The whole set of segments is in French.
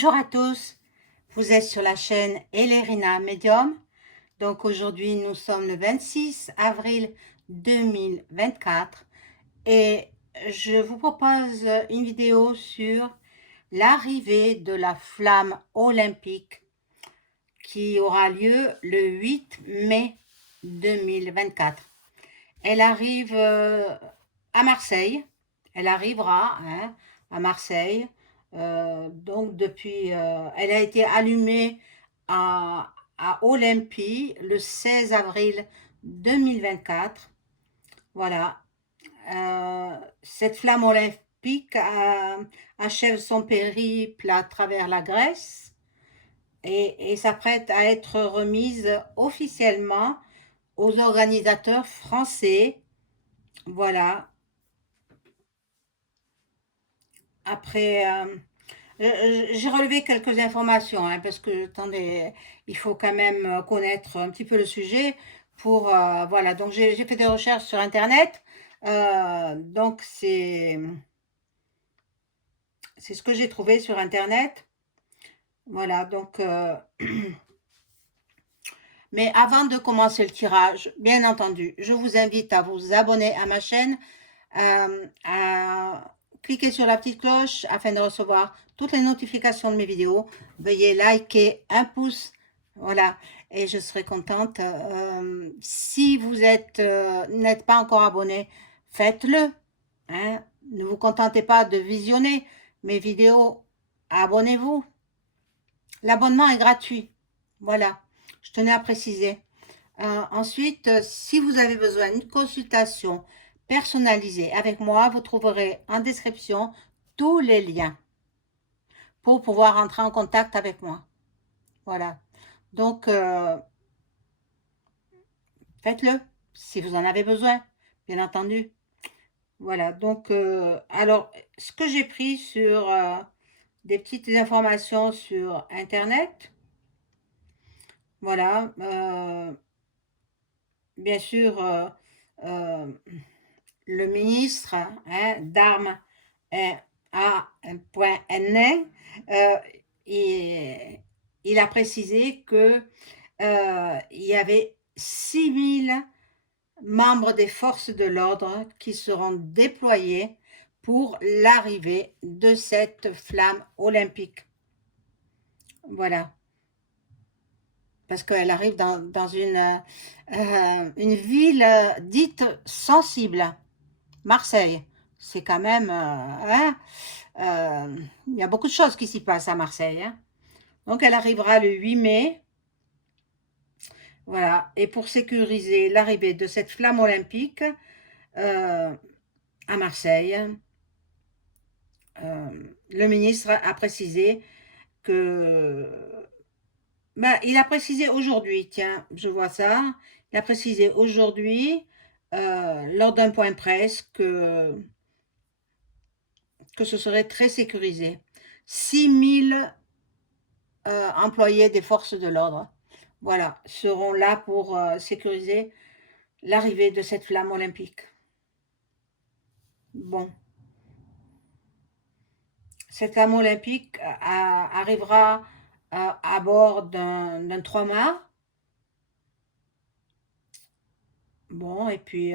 Bonjour à tous, vous êtes sur la chaîne Elérina Medium. Donc aujourd'hui nous sommes le 26 avril 2024 et je vous propose une vidéo sur l'arrivée de la flamme olympique qui aura lieu le 8 mai 2024. Elle arrive à Marseille, elle arrivera à Marseille. Donc depuis, elle a été allumée à Olympie le 16 avril 2024. Voilà. Cette flamme olympique achève son périple à travers la Grèce et s'apprête à être remise officiellement aux organisateurs français. Voilà. Après, j'ai relevé quelques informations, parce que, attendez, il faut quand même connaître un petit peu le sujet pour, voilà, donc j'ai fait des recherches sur Internet, donc c'est ce que j'ai trouvé sur Internet, voilà, donc, mais avant de commencer le tirage, bien entendu, je vous invite à vous abonner à ma chaîne, à cliquer sur la petite cloche afin de recevoir toutes les notifications de mes vidéos. Veuillez liker un pouce, voilà, et je serai contente. Si vous n'êtes pas encore abonné, faites-le. Hein. Ne vous contentez pas de visionner mes vidéos, abonnez-vous. L'abonnement est gratuit. Voilà, je tenais à préciser. Ensuite, si vous avez besoin d'une consultation personnalisée avec moi, vous trouverez en description tous les liens pour pouvoir entrer en contact avec moi. Voilà. Donc, faites-le si vous en avez besoin, bien entendu. Voilà. Donc, alors, ce que j'ai pris sur des petites informations sur Internet, voilà. Bien sûr, le ministre d'Armes A.N. Il a précisé que il y avait 6000 membres des forces de l'ordre qui seront déployés pour l'arrivée de cette flamme olympique. Voilà. Parce qu'elle arrive dans une ville dite sensible. Marseille, c'est quand même, il y a beaucoup de choses qui s'y passent à Marseille. Hein. Donc, elle arrivera le 8 mai. Voilà. Et pour sécuriser l'arrivée de cette flamme olympique à Marseille, le ministre a précisé que... Ben, il a précisé aujourd'hui, tiens, je vois ça. Il a précisé aujourd'hui, lors d'un point presse, que ce serait très sécurisé. 6000 employés des forces de l'ordre, voilà, seront là pour sécuriser l'arrivée de cette flamme olympique. Bon, cette flamme olympique arrivera à bord d'un trois-mâts. Bon, et puis,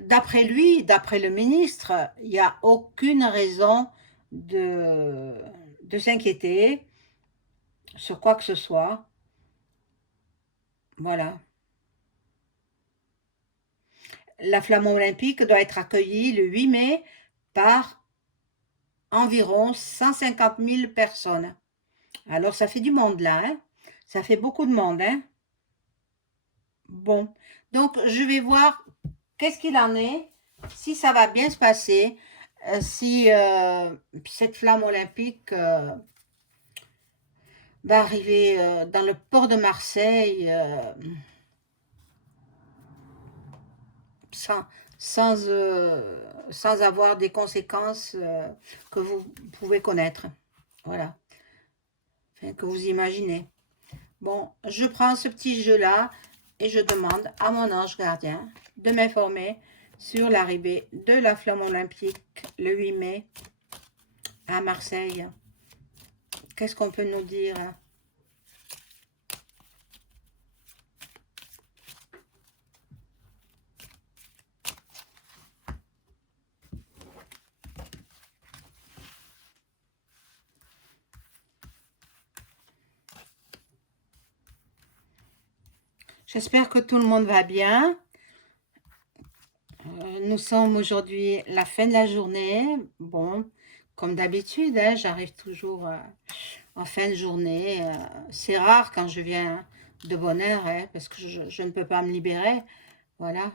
d'après lui, d'après le ministre, il n'y a aucune raison de s'inquiéter sur quoi que ce soit. Voilà. La flamme olympique doit être accueillie le 8 mai par environ 150 000 personnes. Alors, ça fait du monde là, hein? Ça fait beaucoup de monde, hein? Bon, donc je vais voir qu'est-ce qu'il en est, si ça va bien se passer, si cette flamme olympique va arriver dans le port de Marseille sans, sans avoir des conséquences que vous pouvez connaître. Voilà, enfin, que vous imaginez. Bon, je prends ce petit jeu-là et je demande à mon ange gardien de m'informer sur l'arrivée de la flamme olympique le 8 mai à Marseille. Qu'est-ce qu'on peut nous dire? J'espère que tout le monde va bien. Nous sommes aujourd'hui la fin de la journée. Bon, comme d'habitude, hein, j'arrive toujours en fin de journée. C'est rare quand je viens de bonne heure, hein, parce que je ne peux pas me libérer. Voilà.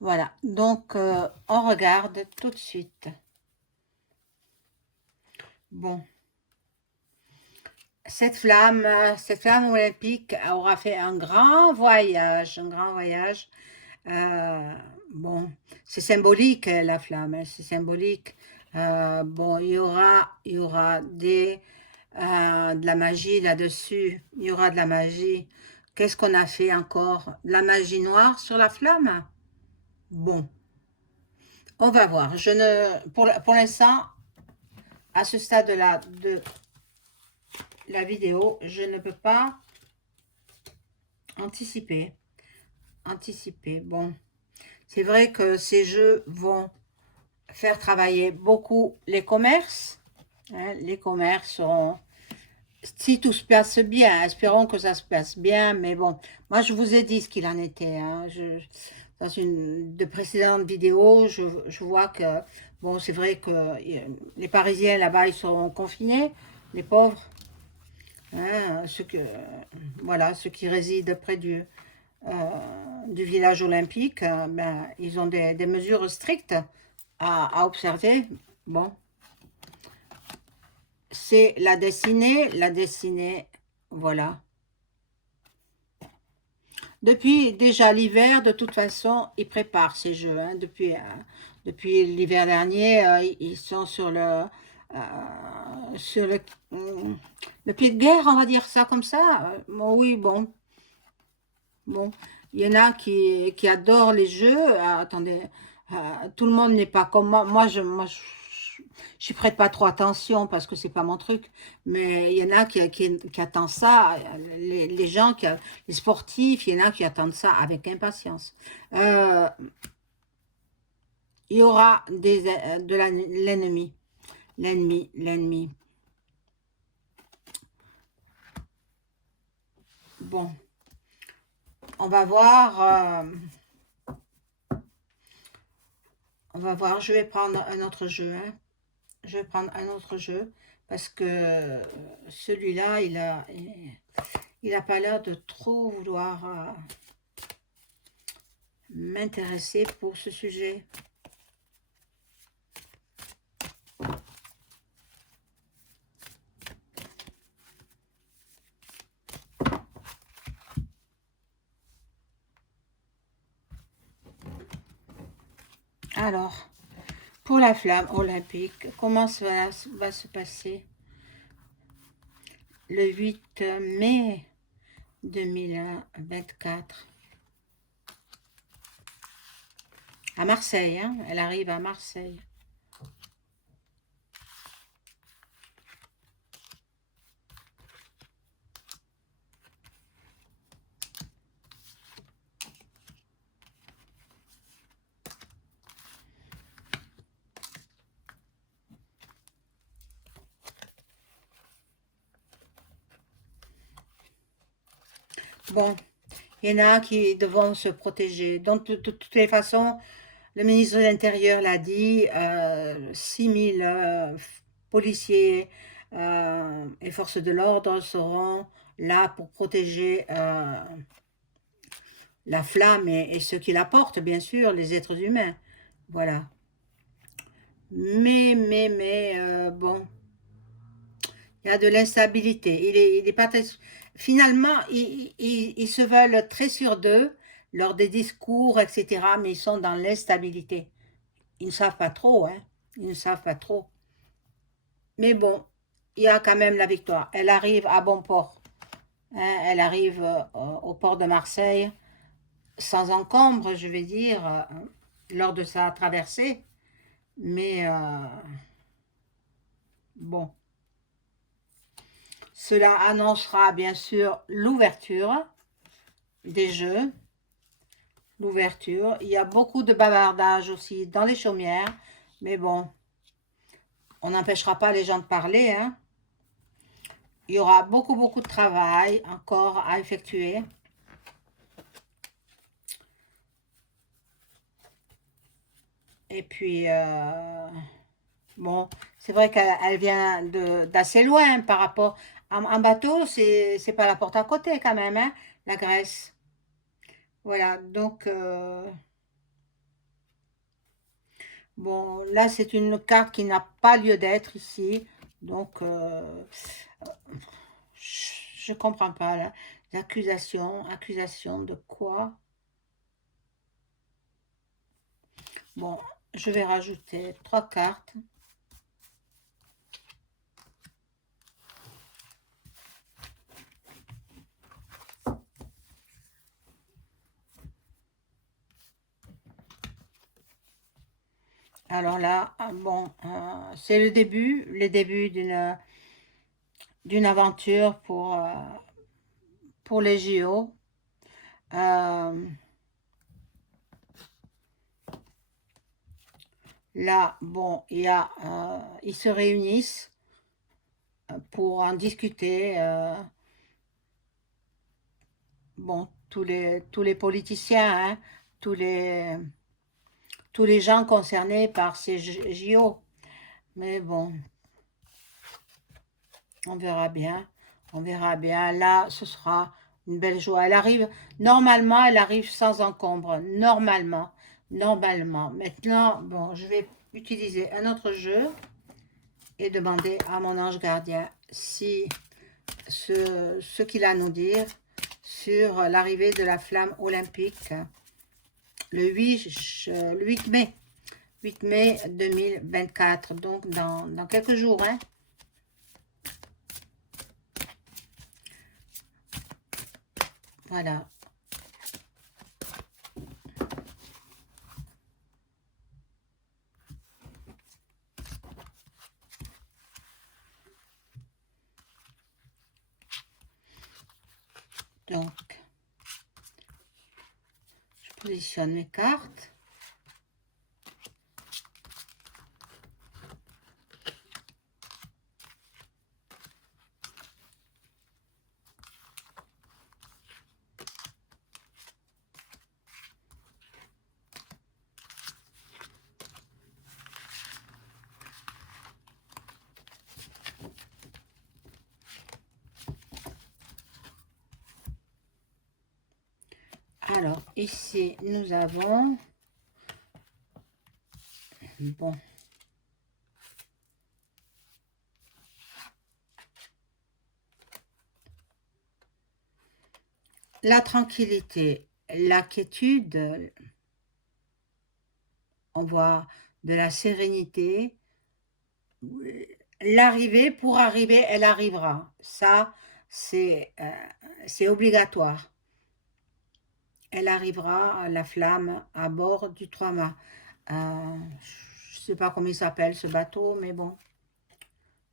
Voilà. Donc, on regarde tout de suite. Bon. Cette flamme olympique aura fait un grand voyage, un grand voyage. Euh, bon, c'est symbolique, la flamme, hein, c'est symbolique. Bon, il y aura de la magie là-dessus. Il y aura de la magie. Qu'est-ce qu'on a fait encore? De la magie noire sur la flamme? Bon, on va voir. Je ne, pour l'instant, à ce stade-là de la vidéo, je ne peux pas anticiper. Anticiper. Bon, c'est vrai que ces jeux vont faire travailler beaucoup les commerces. Hein, les commerces seront, si tout se passe bien, espérons que ça se passe bien, mais bon, moi je vous ai dit ce qu'il en était. Hein, dans une de précédentes vidéos, je vois que, bon, c'est vrai que les Parisiens là-bas, ils seront confinés, les pauvres, hein, voilà, ceux qui résident près du village olympique, ben, ils ont des mesures strictes à observer. Bon, c'est la destinée, voilà. Depuis déjà l'hiver, de toute façon, ils préparent ces jeux. Hein. Depuis l'hiver dernier, ils sont sur le pied de guerre, on va dire ça comme ça. Bon, oui, bon, bon. Il y en a qui adorent les jeux. Attendez, tout le monde n'est pas comme moi. Je prête pas trop attention parce que c'est pas mon truc. Mais il y en a qui attendent ça. Les gens, les sportifs, il y en a qui attendent ça avec impatience. Euh, il y aura l'ennemi. L'ennemi. Bon, on va voir. On va voir. Je vais prendre un autre jeu. Hein. Je vais prendre un autre jeu parce que celui-là, il a pas l'air de trop vouloir m'intéresser pour ce sujet. Alors, pour la flamme olympique, comment cela va se passer le 8 mai 2024 à Marseille, hein, elle arrive à Marseille. Bon, il y en a qui devront se protéger. Donc, de toutes les façons, le ministre de l'Intérieur l'a dit, 6 000 policiers et forces de l'ordre seront là pour protéger la flamme et ceux qui la portent, bien sûr, les êtres humains. Voilà. Mais, bon, il y a de l'instabilité. Il est pas très... Finalement, ils se veulent très sûrs d'eux lors des discours, etc., mais ils sont dans l'instabilité. Ils ne savent pas trop, hein. Ils ne savent pas trop. Mais bon, il y a quand même la victoire. Elle arrive à bon port. hein. Elle arrive au port de Marseille sans encombre, je vais dire, lors de sa traversée. Mais bon, cela annoncera bien sûr l'ouverture des jeux. L'ouverture. Il y a beaucoup de bavardage aussi dans les chaumières. Mais bon, on n'empêchera pas les gens de parler, hein. Il y aura beaucoup de travail encore à effectuer. Et puis, bon, c'est vrai qu'elle vient d'assez loin par rapport... En bateau, c'est pas la porte à côté quand même, hein, la Grèce. Voilà, donc, bon, là, c'est une carte qui n'a pas lieu d'être ici. Donc, je comprends pas, là. L'accusation, accusation de quoi? Bon, je vais rajouter 3 cartes. Alors là, bon, c'est le début d'une aventure pour les JO. Euh, Là, bon, ils se réunissent pour en discuter. Bon, tous les politiciens, hein, tous les, tous les gens concernés par ces JO. Mais bon, on verra bien. On verra bien. Là, ce sera une belle joie. Normalement, elle arrive sans encombre. Normalement. Normalement. Maintenant, bon, je vais utiliser un autre jeu et demander à mon ange gardien si ce qu'il a à nous dire sur l'arrivée de la flamme olympique le 8 mai. 8 mai 2024, donc dans quelques jours, hein. Voilà. Donc, je positionne mes cartes. Alors, ici, nous avons... Bon. La tranquillité, la quiétude, on voit de la sérénité. L'arrivée, pour arriver, elle arrivera. Ça, c'est obligatoire. Elle arrivera, la flamme, à bord du 3-mâts. Je ne sais pas comment il s'appelle ce bateau, mais bon,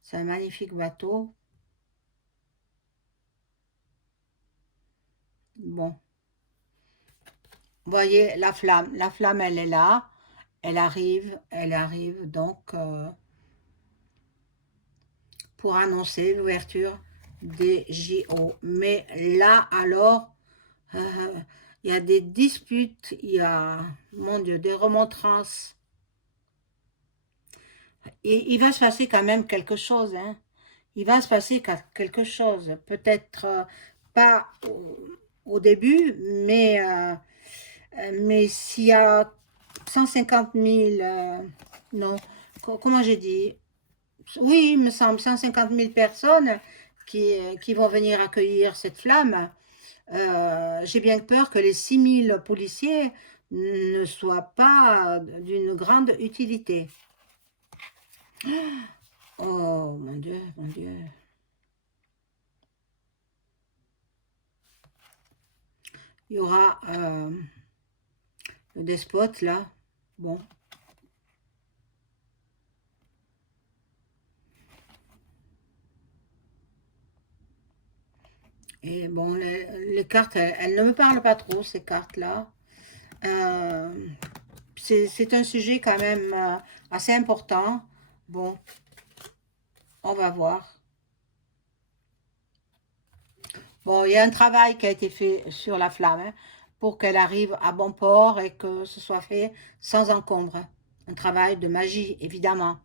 c'est un magnifique bateau. Bon, vous voyez la flamme elle est là, elle arrive donc pour annoncer l'ouverture des JO. Mais là alors, euh, il y a des disputes, il y a, mon Dieu, des remontrances. Et il va se passer quand même quelque chose, hein. Il va se passer quelque chose. Peut-être pas au début, mais s'il y a 150 000, non, comment j'ai dit? Oui, il me semble 150 000 personnes qui vont venir accueillir cette flamme. J'ai bien peur que les 6 000 policiers ne soient pas d'une grande utilité. Oh mon Dieu, mon Dieu. il y aura le despote là. Bon. Et bon, les cartes, elles ne me parlent pas trop, ces cartes-là. C'est un sujet quand même assez important. Bon, on va voir. Bon, il y a un travail qui a été fait sur la flamme hein, pour qu'elle arrive à bon port et que ce soit fait sans encombre. Un travail de magie, évidemment.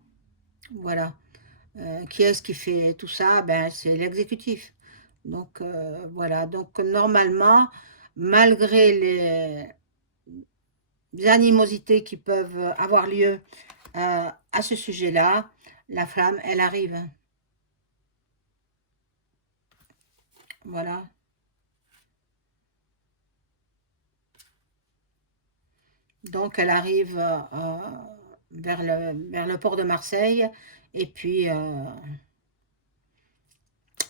Voilà. Qui est-ce qui fait tout ça? Ben, c'est l'exécutif. Donc, voilà. Donc, normalement, malgré les animosités qui peuvent avoir lieu à ce sujet-là, la flamme, elle arrive. Voilà. Donc, elle arrive vers le port de Marseille. Et puis,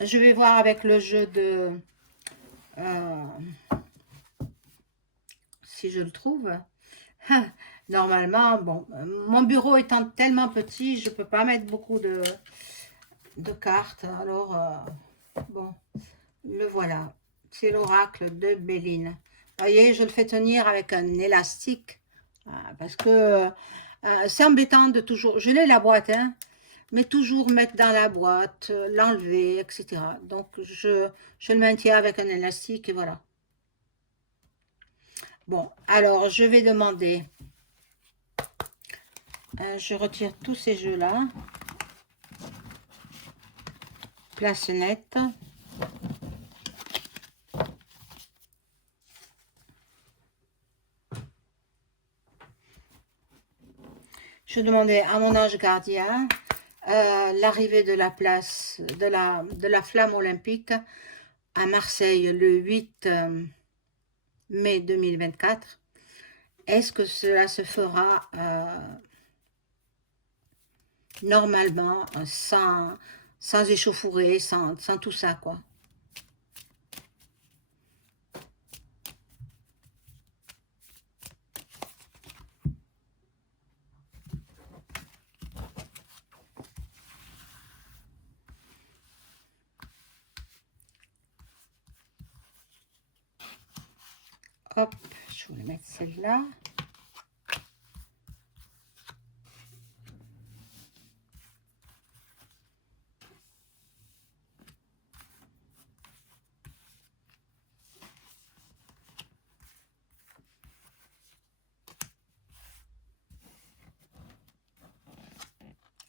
je vais voir avec le jeu de... euh, si je le trouve. Normalement, bon, mon bureau étant tellement petit, je peux pas mettre beaucoup de cartes. Alors, bon, le voilà. C'est l'oracle de Béline. Vous voyez, je le fais tenir avec un élastique. Parce que c'est embêtant de toujours... Je l'ai la boîte, hein, mais toujours mettre dans la boîte, l'enlever, etc. Donc, je le maintiens avec un élastique et voilà. Bon, alors, je vais demander... je retire tous ces jeux-là. Place nette. Je demandais à mon ange gardien l'arrivée de la place de la flamme olympique à Marseille le 8 mai 2024. Est-ce que cela se fera normalement, sans échauffourée, sans tout ça, quoi. Hop, je vais mettre celle-là.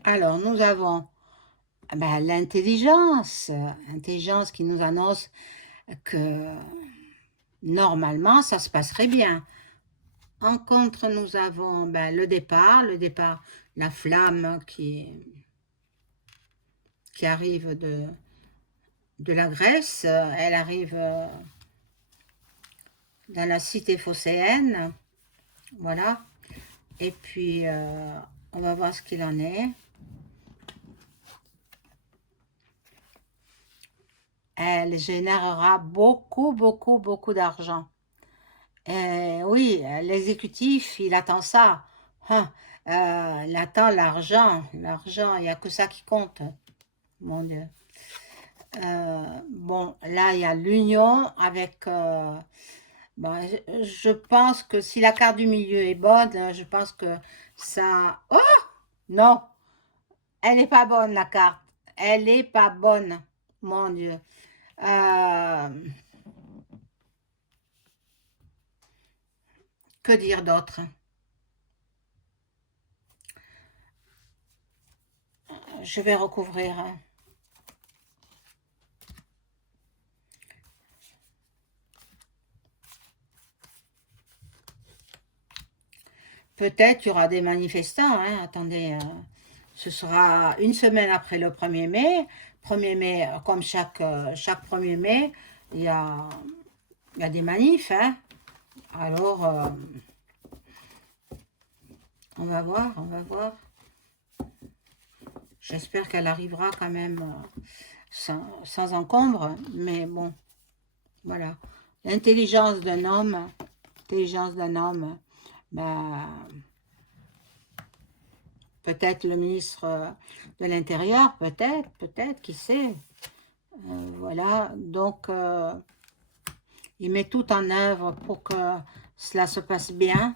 Alors, nous avons ben, l'intelligence qui nous annonce que normalement, ça se passerait bien. En contre, nous avons ben, le départ, la flamme qui arrive de la Grèce, elle arrive dans la cité phocéenne, voilà. Et puis, on va voir ce qu'il en est. Elle générera beaucoup, beaucoup, beaucoup d'argent. Oui, l'exécutif, il attend ça. Hein, il attend l'argent. L'argent, il n'y a que ça qui compte. Mon Dieu. Bon, là, il y a l'union avec... bon, je pense que si la carte du milieu est bonne, je pense que ça... Oh! Non, elle n'est pas bonne, la carte. Elle n'est pas bonne, mon Dieu. Que dire d'autre? Je vais recouvrir. Hein. Peut-être il y aura des manifestants. Hein. Attendez, ce sera une semaine après le 1er mai. 1er mai, comme chaque 1er mai, il y a des manifs. Hein. Alors, on va voir, on va voir. J'espère qu'elle arrivera quand même sans encombre. Mais bon, voilà. l'intelligence d'un homme, ben, peut-être le ministre de l'Intérieur, peut-être, qui sait. Voilà, donc il met tout en œuvre pour que cela se passe bien.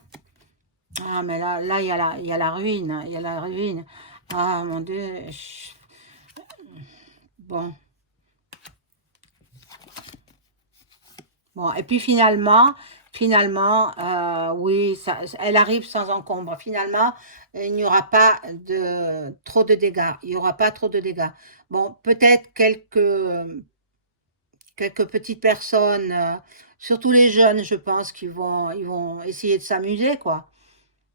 Ah, mais là, il y a la ruine, il y a la ruine. Ah, mon Dieu. Bon. Bon, et puis finalement, oui, elle arrive sans encombre. Finalement, il n'y aura pas trop de dégâts. Il n'y aura pas trop de dégâts. Bon, peut-être quelques petites personnes, surtout les jeunes, je pense, ils vont essayer de s'amuser, quoi,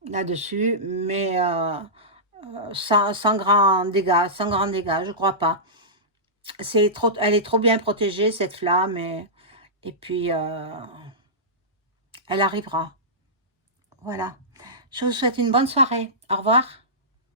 là-dessus, mais sans grand dégâts, je crois pas. Elle est trop bien protégée, cette flamme, et puis elle arrivera. Voilà. Je vous souhaite une bonne soirée. Au revoir.